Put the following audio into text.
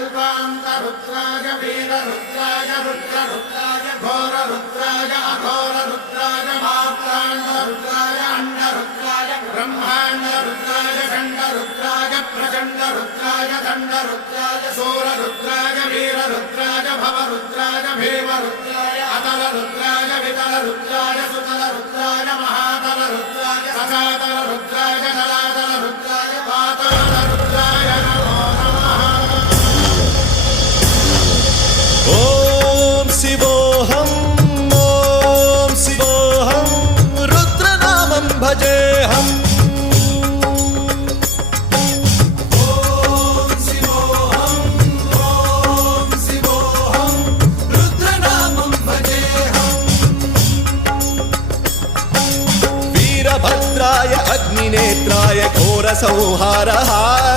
कल्पान्तरुद्राय वीररुद्राय रुद्ररुद्राय घोररुद्राय अघोररुद्राय मात्राण्डरुद्राय अण्डरुद्राय ब्रह्माण्डरुद्राय खण्डरुद्राय प्रचण्डरुद्राय दण्डरुद्राय सूररुद्राय वीररुद्राय भवरुद्राय भीमरुद्राय अतलरुद्राय वितलरुद्राय सुतलरुद्राय महातलरुद्राय सचातलरुद्राय जलातलरुद्राय पातालरुद्राय नमो नमः। ॐ शिवोऽहं रुद्रनामं भजेऽहम्। वीरभद्राय अग्निनेत्राय घोरसंहारहारिणे